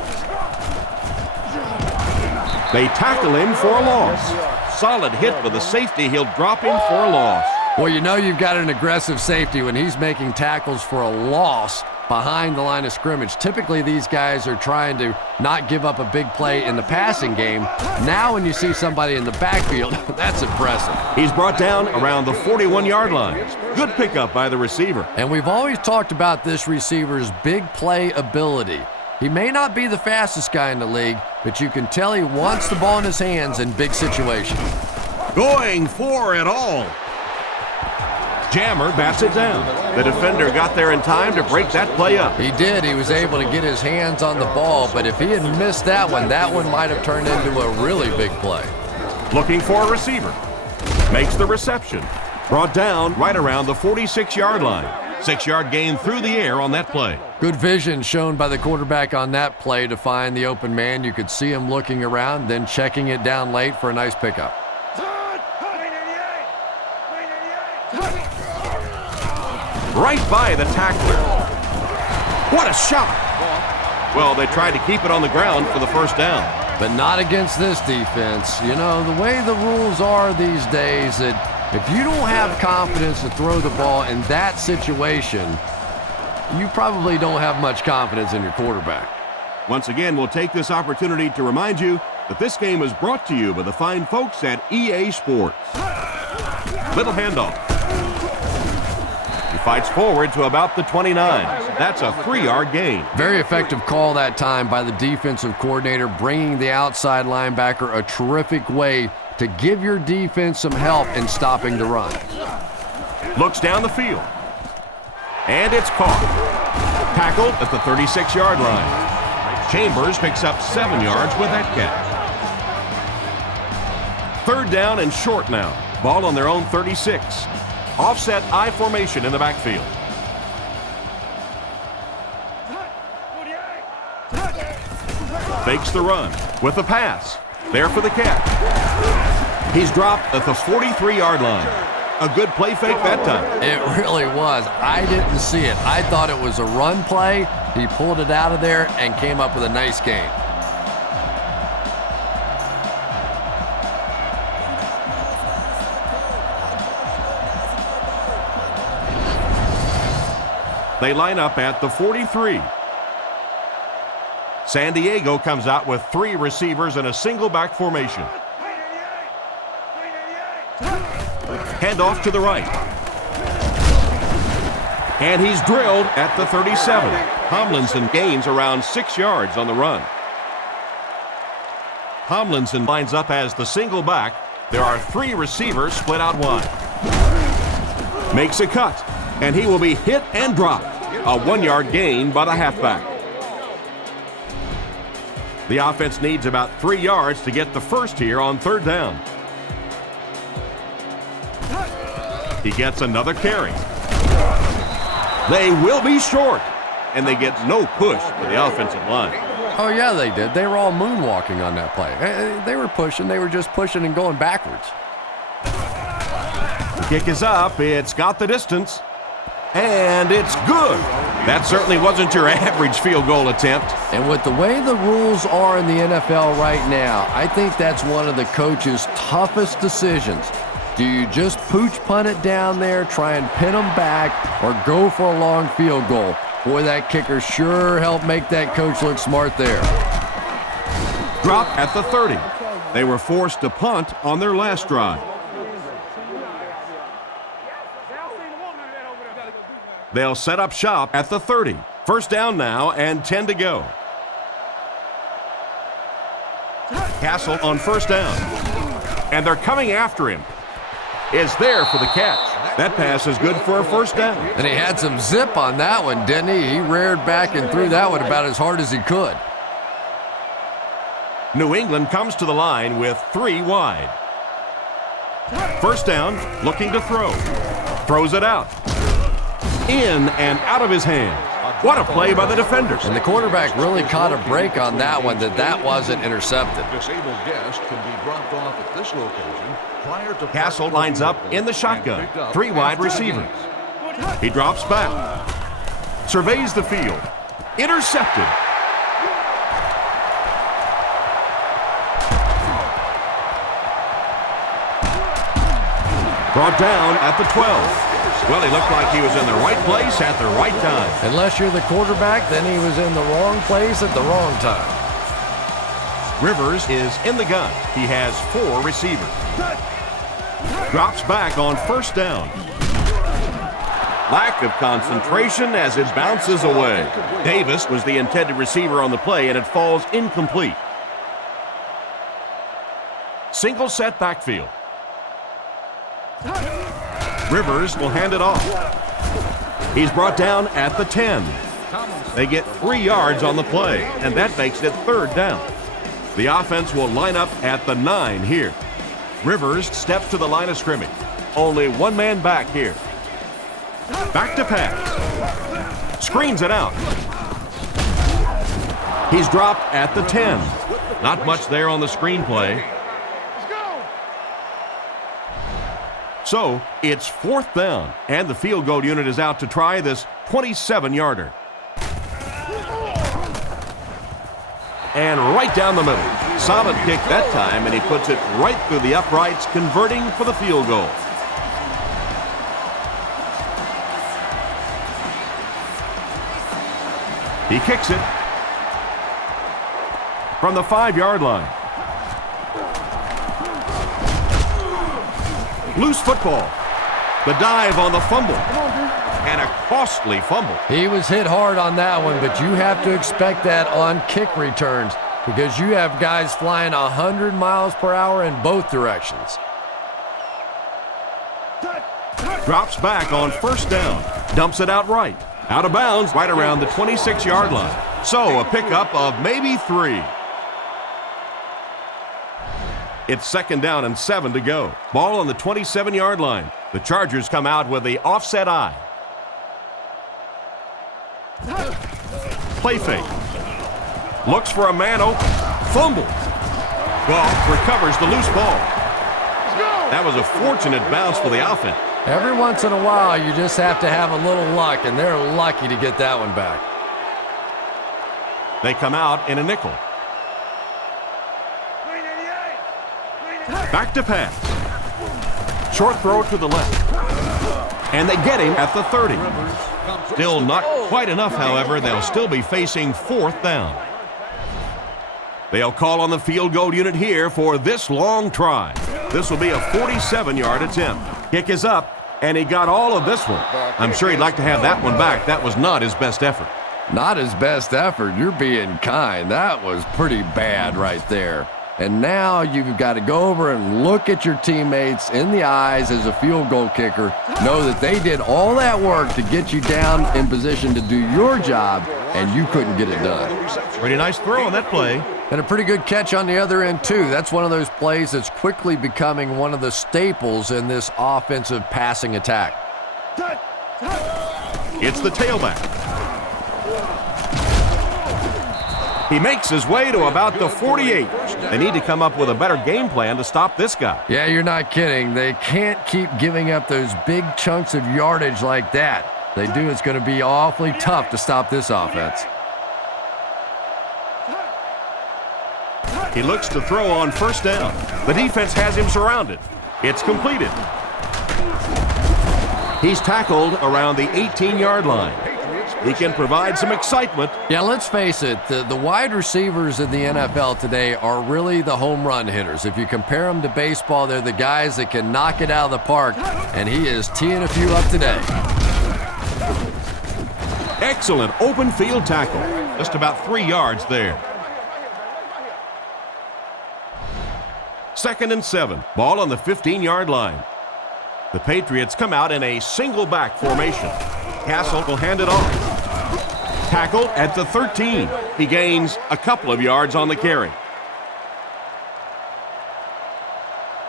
They tackle him for a loss. Solid hit with the safety. He'll drop him for a loss. Well, you know you've got an aggressive safety when he's making tackles for a loss behind the line of scrimmage. Typically, these guys are trying to not give up a big play in the passing game. Now, when you see somebody in the backfield, that's impressive. He's brought down around the 41-yard line. Good pickup by the receiver. And we've always talked about this receiver's big play ability. He may not be the fastest guy in the league, but you can tell he wants the ball in his hands in big situations. Going for it all. Jammer bats it down. The defender got there in time to break that play up. He did. He was able to get his hands on the ball, but if he had missed that one might have turned into a really big play. Looking for a receiver. Makes the reception. Brought down right around the 46-yard line. 6-yard gain through the air on that play. Good vision shown by the quarterback on that play to find the open man. You could see him looking around, then checking it down late for a nice pickup. Right by the tackler. What a shot! Well, they tried to keep it on the ground for the 1st down. But not against this defense. You know, the way the rules are these days, that if you don't have confidence to throw the ball in that situation, you probably don't have much confidence in your quarterback. Once again, we'll take this opportunity to remind you that this game is brought to you by the fine folks at EA Sports. Little handoff. He fights forward to about the 29. That's a 3-yard gain. Very effective call that time by the defensive coordinator, bringing the outside linebacker a terrific way to give your defense some help in stopping the run. Looks down the field. And it's caught. Tackled at the 36-yard line. Chambers picks up 7 yards with that catch. 3rd down and short now. Ball on their own 36. Offset I formation in the backfield. Fakes the run with the pass. There for the catch. He's dropped at the 43-yard line. A good play fake that time. It really was. I didn't see it. I thought it was a run play. He pulled it out of there and came up with a nice gain. They line up at the 43. San Diego comes out with 3 receivers in a single back formation. Handoff to the right. And he's drilled at the 37. Tomlinson gains around 6 yards on the run. Tomlinson lines up as the single back. There are 3 receivers split out wide. Makes a cut, and he will be hit and dropped. A 1-yard gain by the halfback. The offense needs about 3 yards to get the first here on 3rd down. He gets another carry. They will be short, and they get no push for the offensive line. Oh, yeah, they did. They were all moonwalking on that play. They were pushing. They were just pushing and going backwards. The kick is up. It's got the distance, and it's good. That certainly wasn't your average field goal attempt. And with the way the rules are in the NFL right now, I think that's one of the coach's toughest decisions. Do you just pooch punt it down there, try and pin them back, or go for a long field goal? Boy, that kicker sure helped make that coach look smart there. Drop at the 30. They were forced to punt on their last drive. They'll set up shop at the 30. 1st down now and 10 to go. Castle on 1st down. And they're coming after him. Is there for the catch. That pass is good for a 1st down. And he had some zip on that one, didn't he? He reared back and threw that one about as hard as he could. New England comes to the line with 3 wide. 1st down, looking to throw. Throws it out. In and out of his hand. What a play by the defenders. And the quarterback really caught a break on that one, that wasn't intercepted. Disabled guest can be dropped off at this location prior to Castle lines up in the shotgun. 3 wide receivers. He drops back. Surveys the field. Intercepted. Brought down at the 12. Well, he looked like he was in the right place at the right time. Unless you're the quarterback, then he was in the wrong place at the wrong time. Rivers is in the gun. He has 4 receivers. Drops back on 1st down. Lack of concentration as it bounces away. Davis was the intended receiver on the play, and it falls incomplete. Single set backfield. Rivers will hand it off. He's brought down at the 10. They get 3 yards on the play, and that makes it 3rd down. The offense will line up at the 9 here. Rivers steps to the line of scrimmage. Only 1 man back here. Back to pass. Screens it out. He's dropped at the 10. Not much there on the screenplay. So it's 4th down, and the field goal unit is out to try this 27-yarder. And right down the middle. Solid kick that time, and he puts it right through the uprights, converting for the field goal. He kicks it from the 5-yard line. Loose football. The dive on the fumble. And a costly fumble. He was hit hard on that one, but you have to expect that on kick returns because you have guys flying 100 miles per hour in both directions. Drops back on first down. Dumps it out right. Out of bounds right around the 26-yard line. So a pickup of maybe 3. It's 2nd down and 7 to go. Ball on the 27-yard line. The Chargers come out with the offset eye. Play fake. Looks for a man open. Fumble. Goff recovers the loose ball. That was a fortunate bounce for the offense. Every once in a while, you just have to have a little luck, and they're lucky to get that one back. They come out in a nickel. Back to pass. Short throw to the left. And they get him at the 30. Still not quite enough, however. They'll still be facing 4th down. They'll call on the field goal unit here for this long try. This will be a 47-yard attempt. Kick is up, and he got all of this one. I'm sure he'd like to have that one back. That was not his best effort. Not his best effort. You're being kind. That was pretty bad right there. And now you've got to go over and look at your teammates in the eyes as a field goal kicker. Know that they did all that work to get you down in position to do your job, and you couldn't get it done. Pretty nice throw on that play. And a pretty good catch on the other end, too. That's one of those plays that's quickly becoming one of the staples in this offensive passing attack. It's the tailback. He makes his way to about the 48. They need to come up with a better game plan to stop this guy. Yeah, you're not kidding. They can't keep giving up those big chunks of yardage like that. They do, it's going to be awfully tough to stop this offense. He looks to throw on first down. The defense has him surrounded. It's completed. He's tackled around the 18-yard line. He can provide some excitement. Yeah, let's face it, the wide receivers in the NFL today are really the home run hitters. If you compare them to baseball, they're the guys that can knock it out of the park, and he is teeing a few up today. Excellent open field tackle. Just about 3 yards there. 2nd and 7. Ball on the 15-yard line. The Patriots come out in a single back formation. Castle will hand it off. Tackled at the 13. He gains a couple of yards on the carry.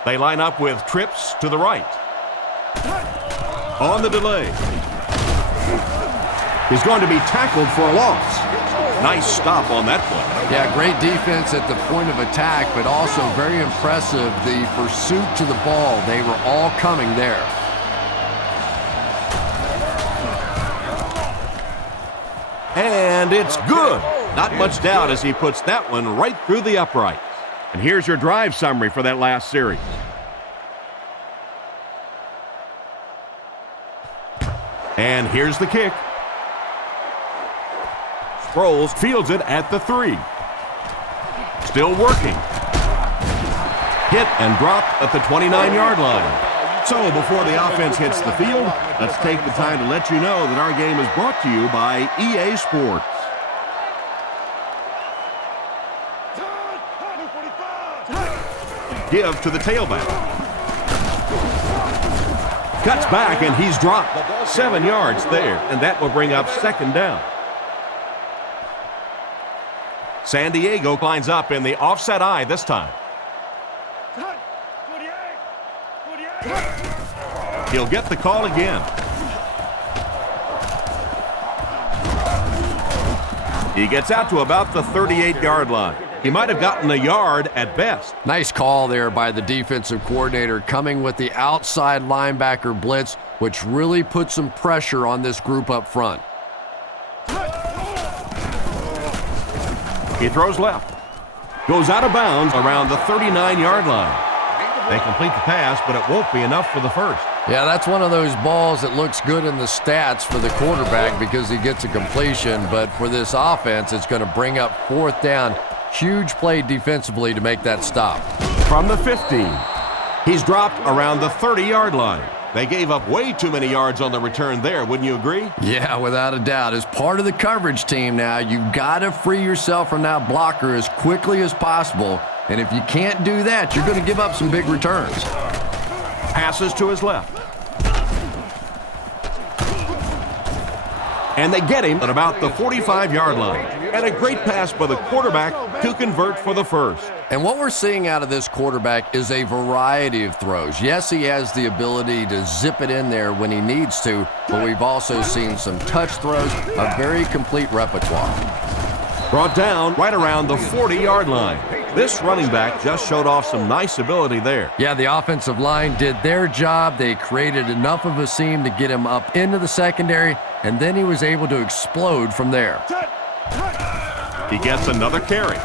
They line up with trips to the right. On the delay. He's going to be tackled for a loss. Nice stop on that play. Yeah, great defense at the point of attack, but also very impressive, the pursuit to the ball. They were all coming there. And it's good. Not much doubt as he puts that one right through the uprights. And here's your drive summary for that last series. And here's the kick. Sproles fields it at the 3. Still working. Hit and dropped at the 29-yard line. So before the offense hits the field, let's take the time to let you know that our game is brought to you by EA Sports. Give to the tailback. Cuts back and he's dropped. 7 yards there, and that will bring up 2nd down. San Diego lines up in the offset eye this time. He'll get the call again. He gets out to about the 38-yard line. He might have gotten a yard at best. Nice call there by the defensive coordinator, coming with the outside linebacker blitz, which really put some pressure on this group up front. He throws left. Goes out of bounds around the 39-yard line. They complete the pass, but it won't be enough for the first. Yeah, that's one of those balls that looks good in the stats for the quarterback because he gets a completion, but for this offense, it's going to bring up 4th down. Huge play defensively to make that stop. From the 15, he's dropped around the 30-yard line. They gave up way too many yards on the return there, wouldn't you agree? Yeah, without a doubt. As part of the coverage team now, you've got to free yourself from that blocker as quickly as possible, and if you can't do that, you're going to give up some big returns. Passes to his left. And they get him at about the 45-yard line. And a great pass by the quarterback to convert for the first. And what we're seeing out of this quarterback is a variety of throws. Yes, he has the ability to zip it in there when he needs to, but we've also seen some touch throws, a very complete repertoire. Brought down right around the 40-yard line. This running back just showed off some nice ability there. Yeah, the offensive line did their job. They created enough of a seam to get him up into the secondary, and then he was able to explode from there. He gets another carry.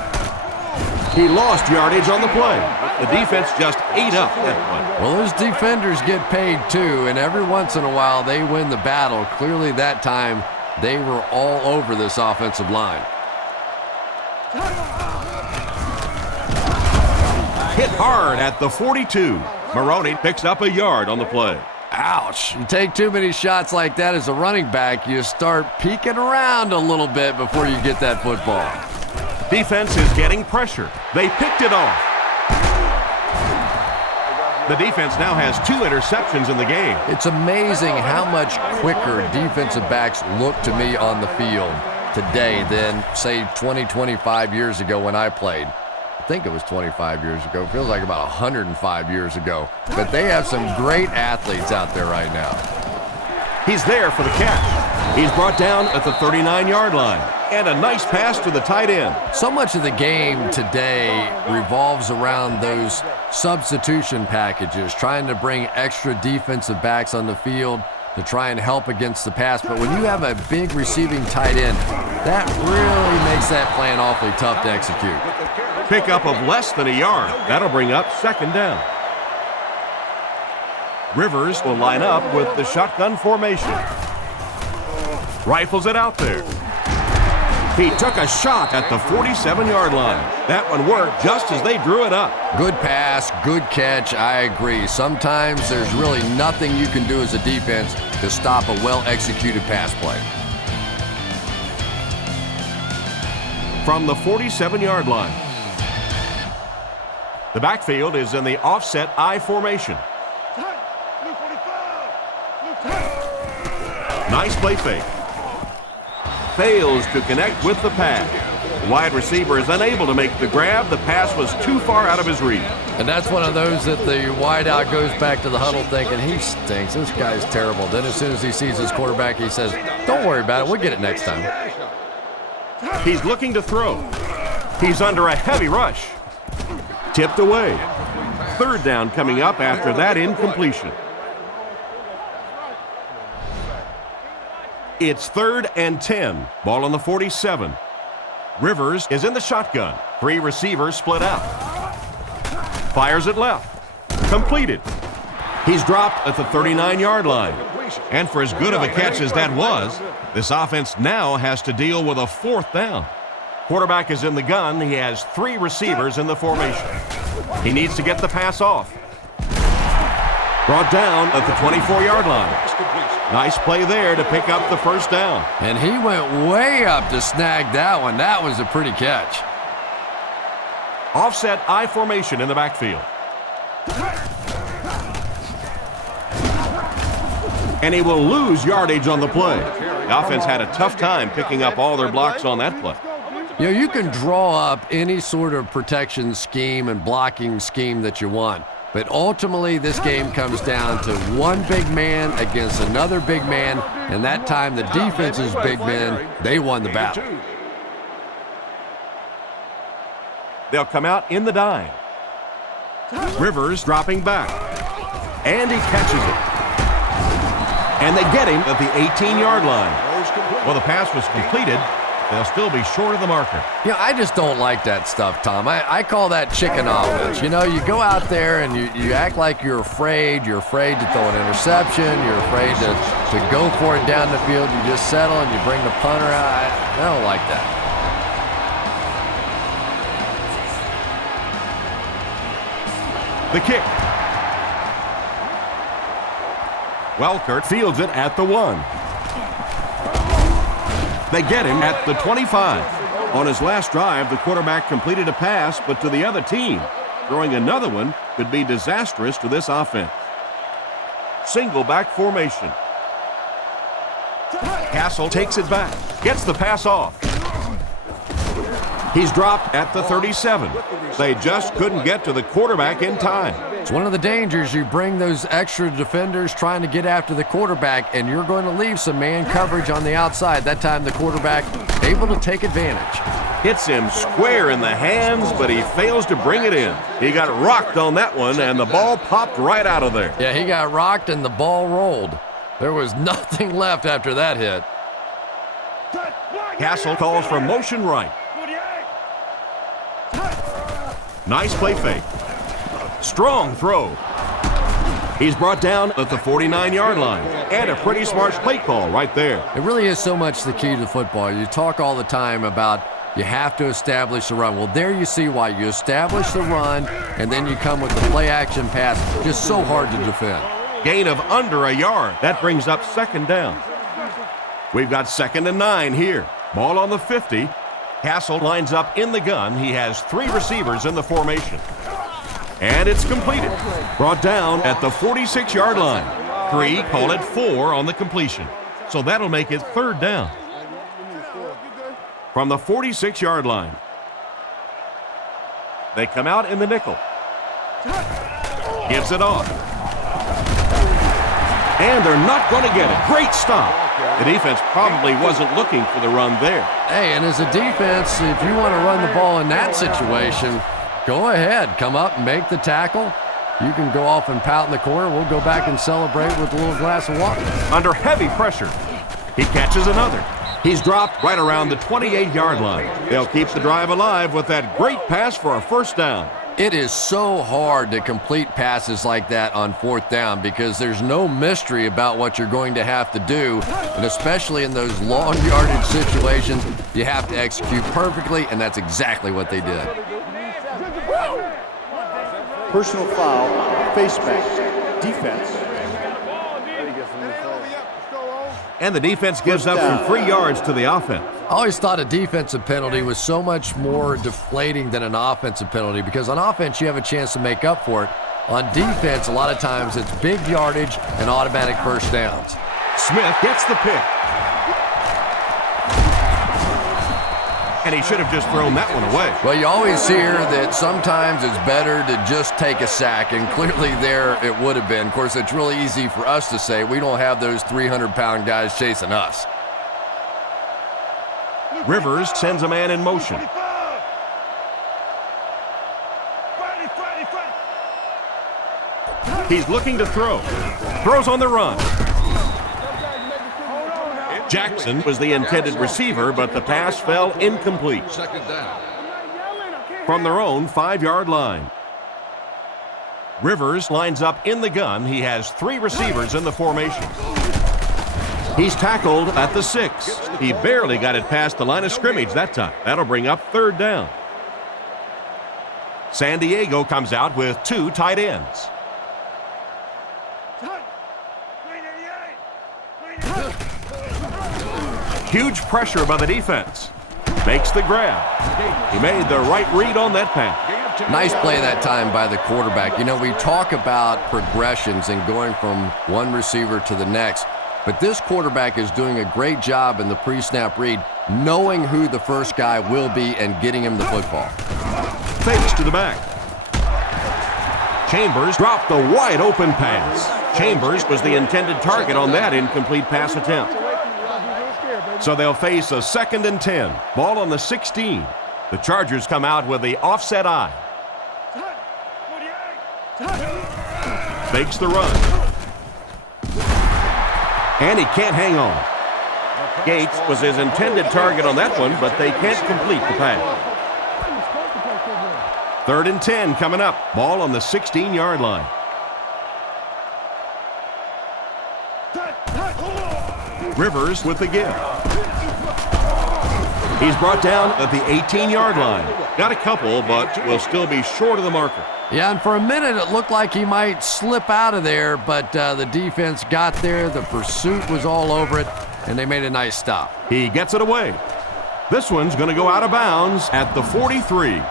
He lost yardage on the play. The defense just ate up that play. Well, those defenders get paid too, and every once in a while they win the battle. Clearly that time they were all over this offensive line. Hit hard at the 42. Maroney picks up a yard on the play. Ouch. You take too many shots like that as a running back, you start peeking around a little bit before you get that football. Defense is getting pressure. They picked it off. The defense now has 2 interceptions in the game. It's amazing how much quicker defensive backs look to me on the field today than, say, 20, 25 years ago when I played. I think it was 25 years ago. It feels like about 105 years ago. But they have some great athletes out there right now. He's there for the catch. He's brought down at the 39-yard line. And a nice pass to the tight end. So much of the game today revolves around those substitution packages, trying to bring extra defensive backs on the field to try and help against the pass. But when you have a big receiving tight end, that really makes that plan awfully tough to execute. Pickup of less than a yard. That'll bring up 2nd down. Rivers will line up with the shotgun formation. Rifles it out there. He took a shot at the 47-yard line. That one worked just as they drew it up. Good pass, good catch, I agree. Sometimes there's really nothing you can do as a defense to stop a well-executed pass play. From the 47-yard line. The backfield is in the offset I formation. Nice play fake. Fails to connect with the pass. The wide receiver is unable to make the grab. The pass was too far out of his reach. And that's one of those that the wideout goes back to the huddle thinking, he stinks, this guy's terrible. Then as soon as he sees his quarterback, he says, don't worry about it, we'll get it next time. He's looking to throw. He's under a heavy rush. Tipped away. 3rd down coming up after that incompletion. It's 3rd and 10. Ball on the 47. Rivers is in the shotgun. 3 receivers split out. Fires it left. Completed. He's dropped at the 39-yard line. And for as good of a catch as that was, this offense now has to deal with a 4th down. Quarterback is in the gun. He has 3 receivers in the formation. He needs to get the pass off. Brought down at the 24-yard line. Nice play there to pick up the 1st down. And he went way up to snag that one. That was a pretty catch. Offset I formation in the backfield. And he will lose yardage on the play. The offense had a tough time picking up all their blocks on that play. You know, you can draw up any sort of protection scheme and blocking scheme that you want. But ultimately, this game comes down to one big man against another big man, and that time the defense's big men, they won the battle. They'll come out in the dime. Rivers dropping back. And he catches it. And they get him at the 18-yard line. Well, the pass was completed They'll still be short of the marker. Yeah, I just don't like that stuff, Tom. I call that chicken offense. You know, you go out there and you act like you're afraid. You're afraid to throw an interception. You're afraid to go for it down the field. You just settle and you bring the punter out. I don't like that. The kick. Welkert fields it at the 1. They get him at the 25. On his last drive, the quarterback completed a pass, but to the other team. Throwing another one could be disastrous to this offense. Single back formation. Castle takes it back, gets the pass off. He's dropped at the 37. They just couldn't get to the quarterback in time. It's one of the dangers. You bring those extra defenders trying to get after the quarterback, and you're going to leave some man coverage on the outside. That time the quarterback able to take advantage. Hits him square in the hands, but he fails to bring it in. He got rocked on that one, and the ball popped right out of there. Yeah, he got rocked, and the ball rolled. There was nothing left after that hit. Castle calls for motion right. Nice play fake. Strong throw. He's brought down at the 49-yard line. And a pretty smart play call right there. It really is so much the key to football. You talk all the time about you have to establish the run. Well, there you see why. You establish the run, and then you come with the play-action pass. Just so hard to defend. Gain of under a yard. That brings up second down. We've got 2nd and 9 here. Ball on the 50. Castle lines up in the gun. He has 3 receivers in the formation. And it's completed. Brought down at the 46-yard line. 3, call it 4 on the completion. So that'll make it 3rd down. From the 46-yard line. They come out in the nickel. Gives it off. And they're not going to get it. Great stop. The defense probably wasn't looking for the run there. Hey, and as a defense, if you want to run the ball in that situation, go ahead. Come up and make the tackle. You can go off and pout in the corner. We'll go back and celebrate with a little glass of water. Under heavy pressure, he catches another. He's dropped right around the 28-yard line. They'll keep the drive alive with that great pass for a 1st down. It is so hard to complete passes like that on 4th down because there's no mystery about what you're going to have to do, and especially in those long yardage situations, you have to execute perfectly, and that's exactly what they did. Personal foul, face mask, defense. And the defense gives up some free yards to the offense. I always thought a defensive penalty was so much more deflating than an offensive penalty because on offense you have a chance to make up for it. On defense, a lot of times it's big yardage and automatic 1st downs. Smith gets the pick. And he should have just thrown that one away. Well, you always hear that sometimes it's better to just take a sack, and clearly there it would have been. Of course, it's really easy for us to say. We don't have those 300-pound guys chasing us. Rivers sends a man in motion. He's looking to throw. Throws on the run. Jackson was the intended receiver, but the pass fell incomplete. 2nd down. From their own 5-yard line. Rivers lines up in the gun. He has 3 receivers in the formation. He's tackled at the 6. He barely got it past the line of scrimmage that time. That'll bring up 3rd down. San Diego comes out with 2 tight ends. Huge pressure by the defense. Makes the grab. He made the right read on that pass. Nice play that time by the quarterback. You know, we talk about progressions and going from one receiver to the next, but this quarterback is doing a great job in the pre-snap read, knowing who the first guy will be and getting him the football. Fakes to the back. Chambers dropped the wide open pass. Chambers was the intended target on that incomplete pass attempt. So they'll face a 2nd and 10. Ball on the 16. The Chargers come out with the offset eye. Fakes the run. And he can't hang on. Gates was his intended target on that one, but they can't complete the pass. 3rd and 10 coming up. Ball on the 16-yard line. Rivers with the give. He's brought down at the 18-yard line. Got a couple, but will still be short of the marker. Yeah, and for a minute it looked like he might slip out of there, but the defense got there. The pursuit was all over it, and they made a nice stop. He gets it away. This one's going to go out of bounds at the 43. The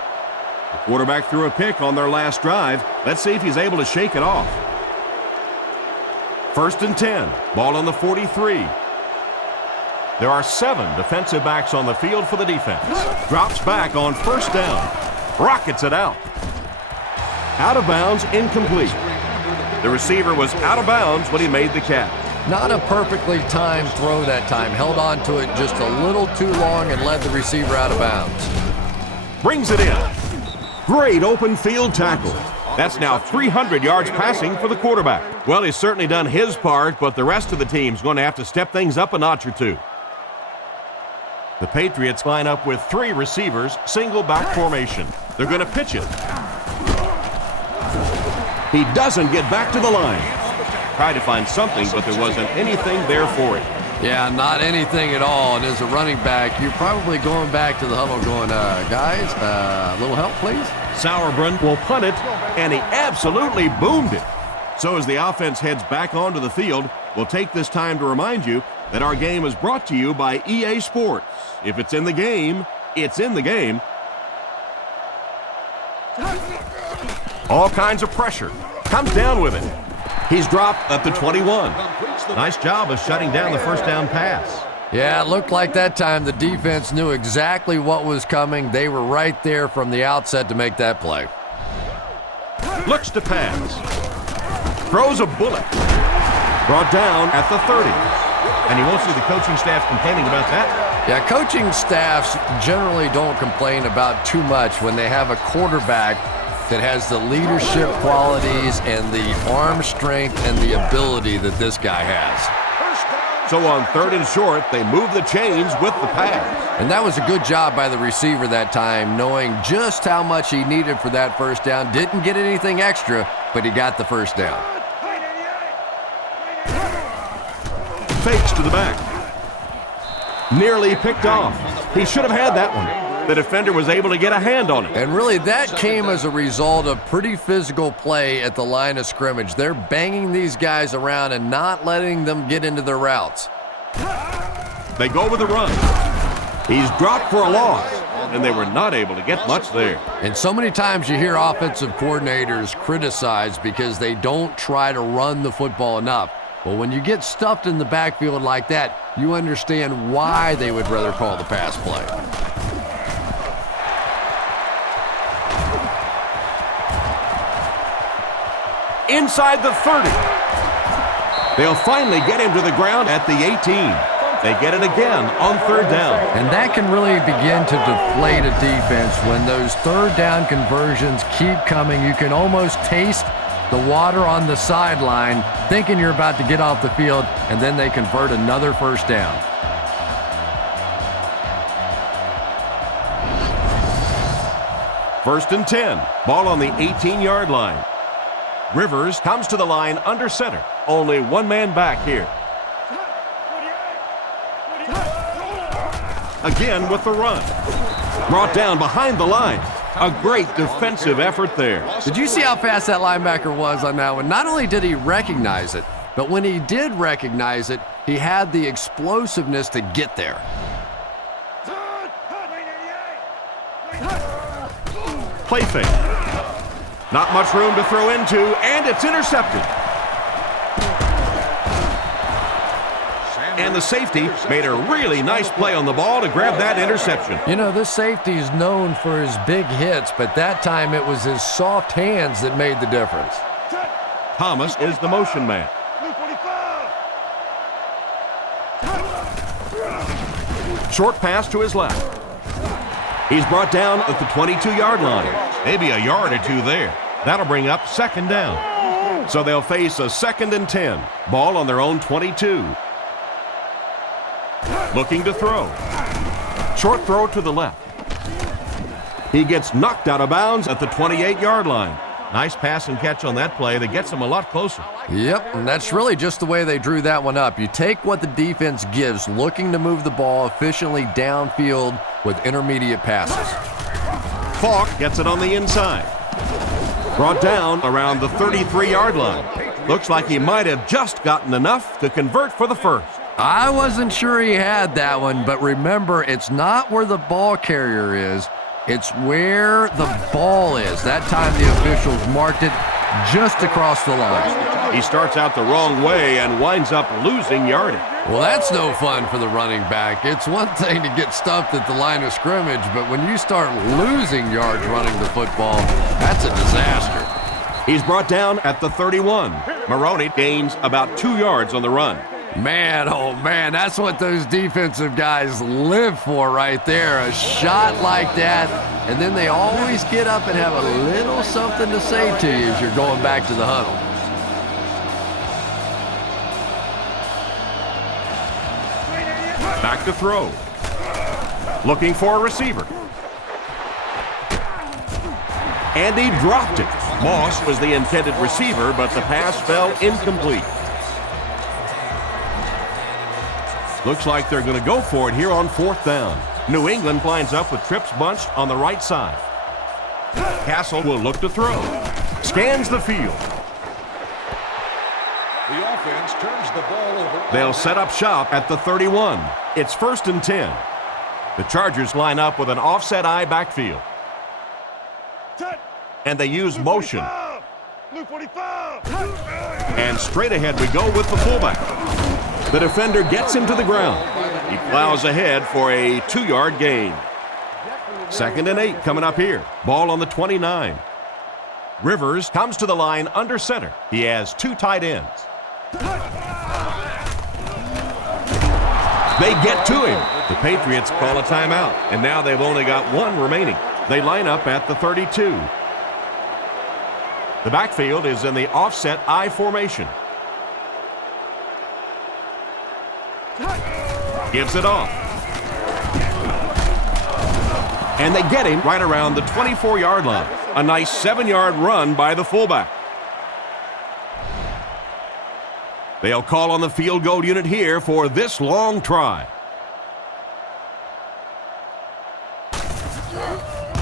quarterback threw a pick on their last drive. Let's see if he's able to shake it off. 1st and 10. Ball on the 43. There are 7 defensive backs on the field for the defense. Drops back on 1st down. Rockets it out. Out of bounds, incomplete. The receiver was out of bounds when he made the catch. Not a perfectly timed throw that time. Held on to it just a little too long and led the receiver out of bounds. Brings it in. Great open field tackle. That's now 300 yards passing for the quarterback. Well, he's certainly done his part, but the rest of the team's going to have to step things up a notch or two. The Patriots line up with 3 receivers, single back formation. They're going to pitch it. He doesn't get back to the line. Tried to find something, but there wasn't anything there for it. Yeah, not anything at all. And as a running back, you're probably going back to the huddle going, guys, a little help, please? Sauerbrunn will punt it, and he absolutely boomed it. So as the offense heads back onto the field, we'll take this time to remind you that our game is brought to you by EA Sports. If it's in the game, it's in the game. All kinds of pressure. Comes down with it. He's dropped at the 21. Nice job of shutting down the 1st down pass. Yeah, it looked like that time the defense knew exactly what was coming. They were right there from the outset to make that play. Looks to pass. Throws a bullet. Brought down at the 30. And you won't see the coaching staff complaining about that. Yeah, coaching staffs generally don't complain about too much when they have a quarterback that has the leadership qualities and the arm strength and the ability that this guy has. So on 3rd and short, they move the chains with the pass. And that was a good job by the receiver that time, knowing just how much he needed for that 1st down. Didn't get anything extra, but he got the 1st down. Fakes to the back. Nearly picked off. He should have had that one. The defender was able to get a hand on it. And really, that came as a result of pretty physical play at the line of scrimmage. They're banging these guys around and not letting them get into their routes. They go with the run. He's dropped for a loss, and they were not able to get much there. And so many times you hear offensive coordinators criticized because they don't try to run the football enough. Well, when you get stuffed in the backfield like that, you understand why they would rather call the pass play. Inside the 30. They'll finally get him to the ground at the 18. They get it again on 3rd down. And that can really begin to deflate a defense when those 3rd down conversions keep coming. You can almost taste the water on the sideline, thinking you're about to get off the field, and then they convert another 1st down. First and 10. Ball on the 18-yard line. Rivers comes to the line under center. Only one man back here. Again with the run. Brought down behind the line. A great defensive effort there. Did you see how fast that linebacker was on that one? Not only did he recognize it, but when he did recognize it, he had the explosiveness to get there. Play fake. Not much room to throw into, and it's intercepted. And the safety made a really nice play on the ball to grab that interception. You know, this safety is known for his big hits, but that time it was his soft hands that made the difference. Thomas is the motion man. Short pass to his left. He's brought down at the 22-yard line. Maybe a yard or two there. That'll bring up 2nd down. So they'll face a 2nd and 10. Ball on their own 22. Looking to throw. Short throw to the left. He gets knocked out of bounds at the 28-yard line. Nice pass and catch on that play that gets him a lot closer. Yep, and that's really just the way they drew that one up. You take what the defense gives, looking to move the ball efficiently downfield with intermediate passes. Falk gets it on the inside. Brought down around the 33-yard line. Looks like he might have just gotten enough to convert for the first. I wasn't sure he had that one, but remember, it's not where the ball carrier is. It's where the ball is. That time the officials marked it just across the line. He starts out the wrong way and winds up losing yardage. Well, that's no fun for the running back. It's one thing to get stuffed at the line of scrimmage, but when you start losing yards running the football, that's a disaster. He's brought down at the 31. Maroney gains about 2 yards on the run. Man, oh man, that's what those defensive guys live for right there. A shot like that, and then they always get up and have a little something to say to you as you're going back to the huddle. Back to throw. Looking for a receiver. And he dropped it. Moss was the intended receiver, but the pass fell incomplete. Looks like they're going to go for it here on 4th down. New England lines up with trips bunched on the right side. Castle will look to throw. Scans the field. The offense turns the ball over. They'll set up shop at the 31. It's 1st and 10. The Chargers line up with an offset eye backfield. And they use motion. And straight ahead we go with the fullback. The defender gets him to the ground. He plows ahead for a 2-yard gain. 2nd and 8 coming up here. Ball on the 29. Rivers comes to the line under center. He has 2 tight ends. They get to him. The Patriots call a timeout, and now they've only got 1 remaining. They line up at the 32. The backfield is in the offset I formation. Gives it off. And they get him right around the 24-yard line. A nice 7-yard run by the fullback. They'll call on the field goal unit here for this long try.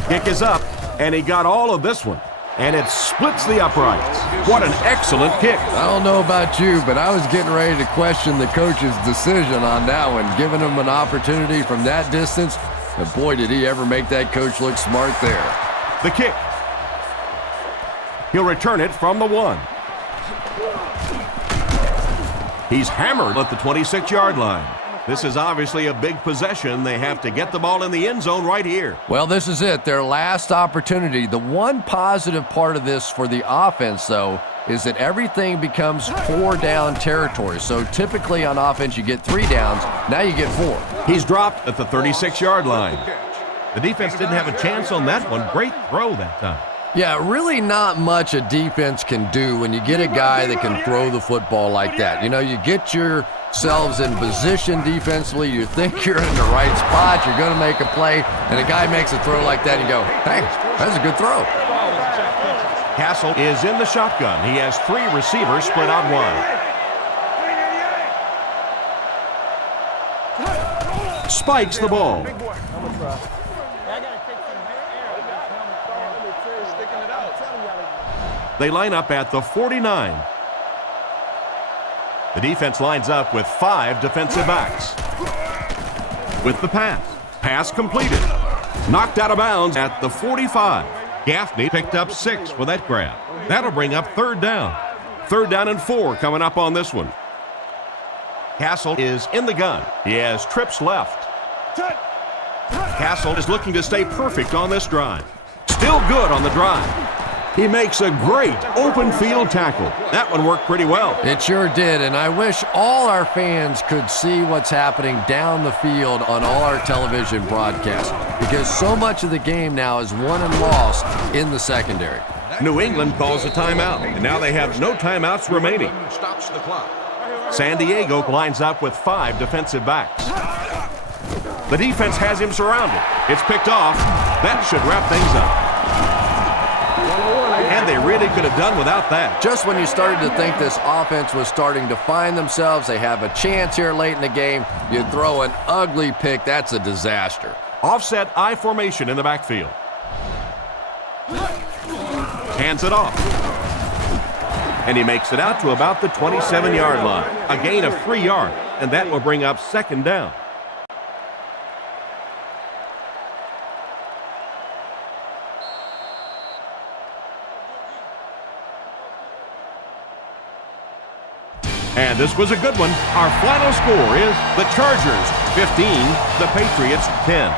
Kick is up, and he got all of this one. And it splits the uprights. What an excellent kick. I don't know about you, but I was getting ready to question the coach's decision on that one, giving him an opportunity from that distance. And boy, did he ever make that coach look smart there. The kick. He'll return it from the 1. He's hammered at the 26-yard line. This is obviously a big possession. They have to get the ball in the end zone right here. Well, this is it, their last opportunity. The one positive part of this for the offense, though, is that everything becomes 4-down territory. So typically on offense, you get 3 downs. Now you get 4. He's dropped at the 36-yard line. The defense didn't have a chance on that one. Great throw that time. Yeah, really not much a defense can do when you get a guy that can throw the football like that. You know, you get yourselves in position defensively, you think you're in the right spot, you're going to make a play, and a guy makes a throw like that, and you go, hey, that's a good throw. Castle is in the shotgun. He has 3 receivers split out wide. Spikes the ball. They line up at the 49. The defense lines up with 5 defensive backs. With the pass. Pass completed. Knocked out of bounds at the 45. Gaffney picked up 6 with that grab. That'll bring up 3rd down. 3rd down and 4 coming up on this one. Castle is in the gun. He has trips left. Castle is looking to stay perfect on this drive. Still good on the drive. He makes a great open field tackle. That one worked pretty well. It sure did, and I wish all our fans could see what's happening down the field on all our television broadcasts, because so much of the game now is won and lost in the secondary. New England calls a timeout, and now they have no timeouts remaining. Stops the clock. San Diego lines up with 5 defensive backs. The defense has him surrounded. It's picked off. That should wrap things up. And they really could have done without that. Just when you started to think this offense was starting to find themselves, they have a chance here late in the game, you throw an ugly pick. That's a disaster. Offset I formation in the backfield. Hands it off. And he makes it out to about the 27-yard line. A gain of 3 yards, and that will bring up 2nd down. And this was a good one. Our final score is the Chargers 15, the Patriots 10.